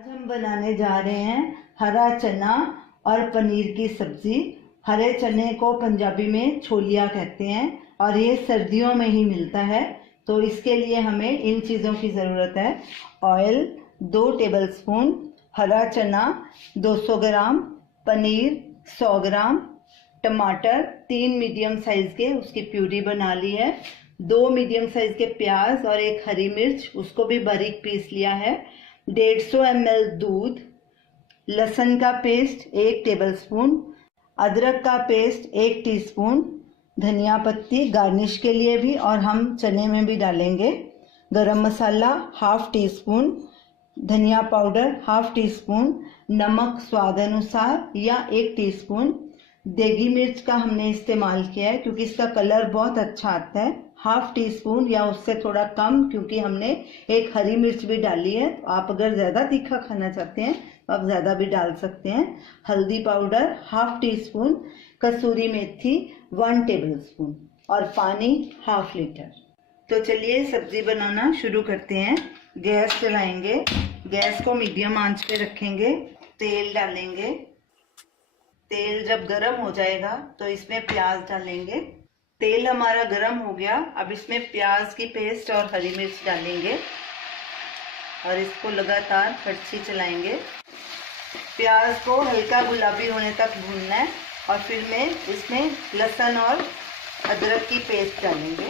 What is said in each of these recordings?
आज हम बनाने जा रहे हैं हरा चना और पनीर की सब्जी। हरे चने को पंजाबी में छोलिया कहते हैं और ये सर्दियों में ही मिलता है। तो इसके लिए हमें इन चीज़ों की ज़रूरत है। ऑयल 2 टेबलस्पून, हरा चना 200 ग्राम, पनीर 100 ग्राम, टमाटर 3 मीडियम साइज़ के उसकी प्यूरी बना ली है, 2 मीडियम साइज़ के प्याज और 1 हरी मिर्च उसको भी बारीक पीस लिया है, 150 ml दूध, लहसुन का पेस्ट 1 टेबलस्पून, अदरक का पेस्ट 1 टीस्पून, धनिया पत्ती गार्निश के लिए भी और हम चने में भी डालेंगे, गरम मसाला 1/2 टीस्पून, धनिया पाउडर 1/2 टीस्पून, नमक स्वाद अनुसार या 1 टीस्पून। देगी मिर्च का हमने इस्तेमाल किया है क्योंकि इसका कलर बहुत अच्छा आता है, 1/2 टीस्पून या उससे थोड़ा कम, क्योंकि हमने 1 हरी मिर्च भी डाली है। तो आप अगर ज़्यादा तीखा खाना चाहते हैं तो आप ज़्यादा भी डाल सकते हैं। हल्दी पाउडर 1/2 टीस्पून, कसूरी मेथी 1 टेबलस्पून और पानी 1/2 लीटर। तो चलिए सब्जी बनाना शुरू करते हैं। गैस चलाएंगे, गैस को मीडियम आंच पे रखेंगे, तेल डालेंगे। तेल जब गर्म हो जाएगा तो इसमें प्याज डालेंगे। तेल हमारा गर्म हो गया, अब इसमें प्याज की पेस्ट और हरी मिर्च डालेंगे और इसको लगातार कड़छी चलाएंगे। प्याज को हल्का गुलाबी होने तक भूनना है और फिर में इसमें लहसुन और अदरक की पेस्ट डालेंगे।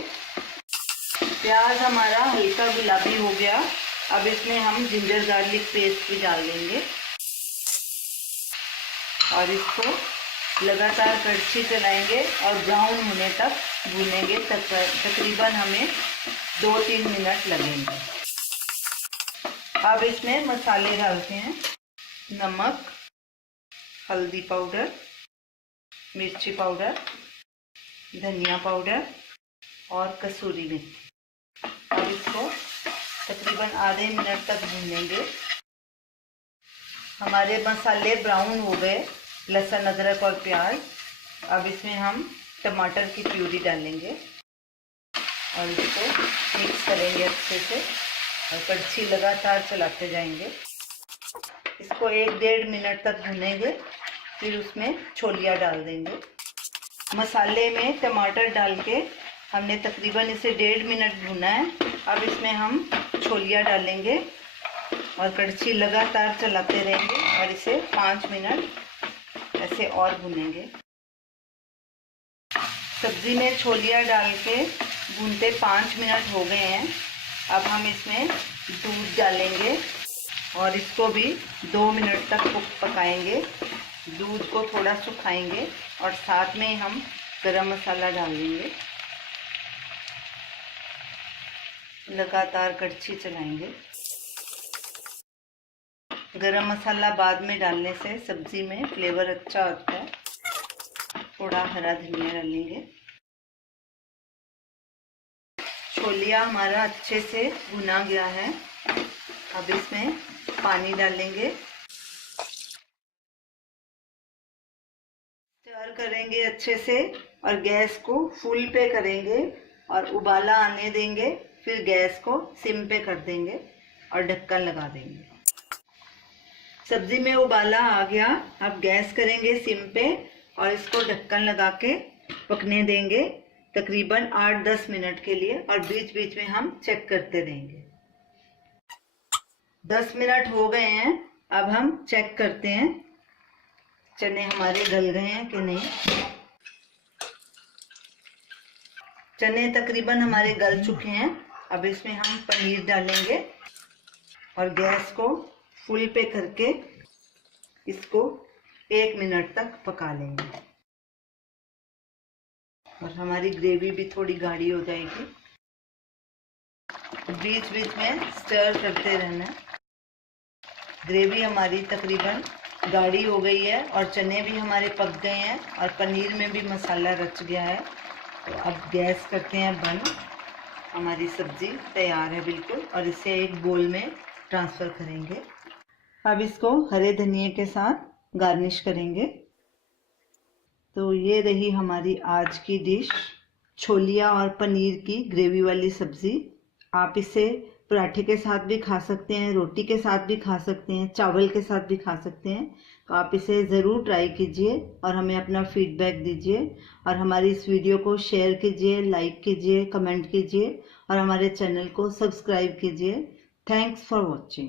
प्याज हमारा हल्का गुलाबी हो गया, अब इसमें हम जिंजर गार्लिक पेस्ट भी डाल देंगे और इसको लगातार कड़छी चलाएंगे और ब्राउन होने तक भूनेंगे। तकरीबन हमें 2-3 मिनट लगेंगे। अब इसमें मसाले डालते हैं, नमक, हल्दी पाउडर, मिर्ची पाउडर, धनिया पाउडर और कसूरी मेथी। अब इसको तकरीबन आधे मिनट तक भूनेंगे। हमारे मसाले ब्राउन हो गए, लहसुन अदरक और प्याज। अब इसमें हम टमाटर की प्यूरी डालेंगे और इसको मिक्स करेंगे अच्छे से और कड़छी लगातार चलाते जाएंगे। इसको 1-1.5 मिनट तक भूनेंगे, फिर उसमें छोलिया डाल देंगे। मसाले में टमाटर डाल के हमने तकरीबन इसे 1.5 मिनट भुना है। अब इसमें हम छोलिया डालेंगे और कड़छी लगातार चलाते रहेंगे और इसे 5 मिनट ऐसे और भुनेंगे। सब्जी में छोलिया डाल के भूनते 5 मिनट हो गए हैं। अब हम इसमें दूध डालेंगे और इसको भी 2 मिनट तक पकाएंगे। दूध को थोड़ा सुखाएंगे और साथ में हम गरम मसाला डाल देंगे। लगातार कड़छी चलाएंगे। गरम मसाला बाद में डालने से सब्जी में फ्लेवर अच्छा आता है। थोड़ा हरा धनिया डालेंगे। छोलिया हमारा अच्छे से भुना गया है। अब इसमें पानी डालेंगे, स्टर करेंगे अच्छे से और गैस को फुल पे करेंगे और उबाला आने देंगे। फिर गैस को सिम पे कर देंगे और ढक्कन लगा देंगे। सब्जी में उबाला आ गया, अब गैस करेंगे सिम पे और इसको ढक्कन लगा के पकने देंगे तकरीबन 8-10 मिनट के लिए और बीच बीच में हम चेक करते रहेंगे। 10 मिनट हो गए हैं, अब हम चेक करते हैं चने हमारे गल गए हैं कि नहीं। चने तकरीबन हमारे गल चुके हैं। अब इसमें हम पनीर डालेंगे और गैस को फुल पे करके इसको 1 मिनट तक पका लेंगे और हमारी ग्रेवी भी थोड़ी गाढ़ी हो जाएगी। बीच बीच में स्टर करते रहना। ग्रेवी हमारी तकरीबन गाढ़ी हो गई है और चने भी हमारे पक गए हैं और पनीर में भी मसाला रच गया है। तो अब गैस करते हैं बंद। हमारी सब्जी तैयार है बिल्कुल और इसे एक बोल में ट्रांसफ़र करेंगे। अब इसको हरे धनिए के साथ गार्निश करेंगे। तो ये रही हमारी आज की डिश, छोलिया और पनीर की ग्रेवी वाली सब्ज़ी। आप इसे पराठे के साथ भी खा सकते हैं, रोटी के साथ भी खा सकते हैं, चावल के साथ भी खा सकते हैं। तो आप इसे ज़रूर ट्राई कीजिए और हमें अपना फीडबैक दीजिए और हमारी इस वीडियो को शेयर कीजिए, लाइक कीजिए, कमेंट कीजिए और हमारे चैनल को सब्सक्राइब कीजिए। Thanks for watching.